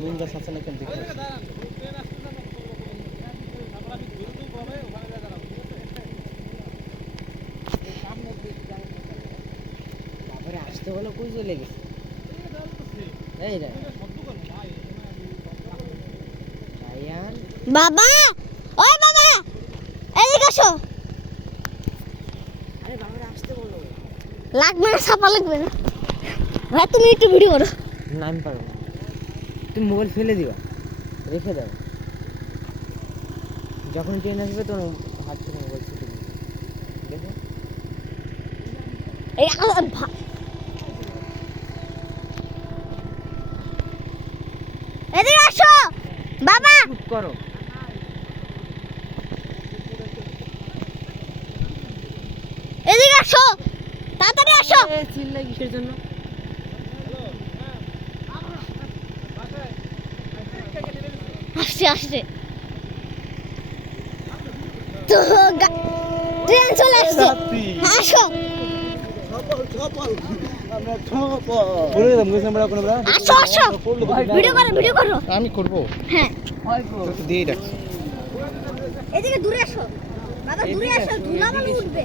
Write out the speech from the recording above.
নিম গাছ আছে না কেন দেখি বাবারে আসতে হলো কই চলে গেছে এই রে রায়ান বাবা ওই বাবা এদিকে আসো আরে বাবারে আসতে বলো লাগবে না ছাপা লাগবে না ভাই তুমি একটু ভিডিও করো না আমি পারবো তুমি মোবাইল ফেলে দিবা রেখে দাও যখন ট্রেন আসবে তখন হাত থেকে মোবাইল ছুটে দিবে দেখো এই এদিকে আসো বাবা চুপ করো এদিকে আসো তাড়াতাড়ি আসো চিল্লাই কিসের জন্য আসছে আসছে তো ট্রেন চলে আসছে আসো আসো আসো ভিডিও করো আমি করবো হ্যাঁ দিয়েই রাখছি এদিকে দূরে আসো বাবা দূরে আসো ধুলাবালি উঠবে